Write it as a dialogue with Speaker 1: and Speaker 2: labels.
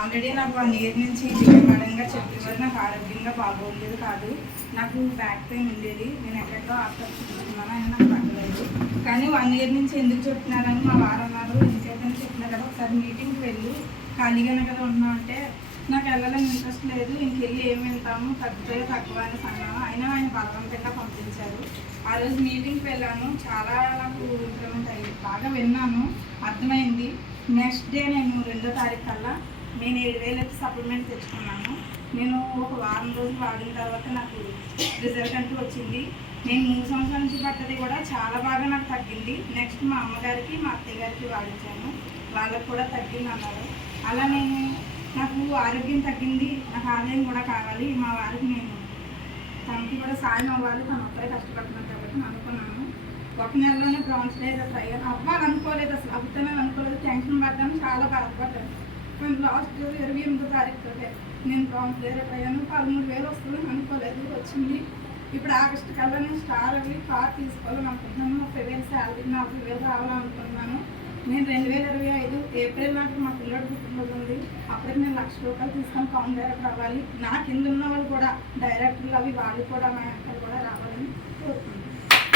Speaker 1: Already నాకు one year నుంచి విజయవాడంగా చెప్పేవారు నాకు ఆరోగ్యంగా బాగోలేదు కాదు. నాకు బ్యాక్ పెయిన్ ఉండేది. నేను ఎక్కడో హాస్పిటల్ చూస్తున్నాను ఆయన నాకు పట్టలేదు కానీ వన్ ఇయర్ నుంచి ఎందుకు చెప్తున్నారని మా వారు అన్నారు. ఎందుకైతే చెప్తున్నారు కదా ఒకసారి మీటింగ్కి వెళ్ళి. ఖాళీగానే కదా ఉన్నాం అంటే నాకు వెళ్ళాలని ఇంట్రెస్ట్ లేదు. ఇంకెళ్ళి ఏం వెళ్తాము? తగ్గుతాయో తక్కువ అని అన్నాను. అయినా ఆయన బలవంతంగా పంపించారు. ఆ రోజు మీటింగ్కి వెళ్ళాను. చాలా నాకు ఇంప్రూవ్మెంట్ అయ్యింది బాగా విన్నాను. అర్థమైంది. నెక్స్ట్ డే నేను రెండో తారీఖు కల్లా నేను ఏడు వేలకి సప్లిమెంట్ తెచ్చుకున్నాను. నేను ఒక వారం రోజులు వాడిన తర్వాత నాకు రిజల్ట్ అంటూ వచ్చింది. నేను మూడు సంవత్సరాల నుంచి పట్టది కూడా చాలా బాగా నాకు తగ్గింది. నెక్స్ట్ మా అమ్మగారికి మా అత్తయ్య గారికి వాడించాను వాళ్ళకు కూడా తగ్గింది అన్నారు. అలా నేను నాకు ఆరోగ్యం తగ్గింది. నాకు ఆదాయం కూడా కావాలి. మా వారికి నేను తనకి కూడా సాయం అవ్వాలి. తను ఒక్కరే కష్టపడుతున్నాను కాబట్టి నేను అనుకున్నాను. ఒక నెలలోనే బ్రాంచ్ లేదు ట్రై అవ్వాలనుకోలేదు అసలు. అవుతానని అనుకోలేదు. టెన్షన్ పడ్డాను. చాలా బాధపడ్డాను. లాస్ట్ ఇరవై ఎనిమిదో తారీఖు నేను ప్రాంప్ట్ లేదు అయ్యాను పదమూడు వేలు వస్తుందని అనుకోలేదు వచ్చింది. ఇప్పుడు ఆగస్టు కల్లా నేను స్టార్ అవి కార్ తీసుకోవాలని అనుకుంటున్నాను ముప్పై వేలు శాలరీ నలభై వేలు రావాలనుకుంటున్నాను. నేను రెండు వేల ఇరవై ఐదు ఏప్రిల్ నాటి మా పిల్లడు పుట్టినరోజు ఉంది. అప్పటికి నేను లక్ష రూపాయలు తీసుకొని పవన్ డైరెక్ట్ రావాలి. నా కింద ఉన్న వాళ్ళు కూడా డైరెక్టర్లు అవి వాళ్ళు కూడా మా వెనకాల కూడా రావాలని కోరుకుంటున్నాను.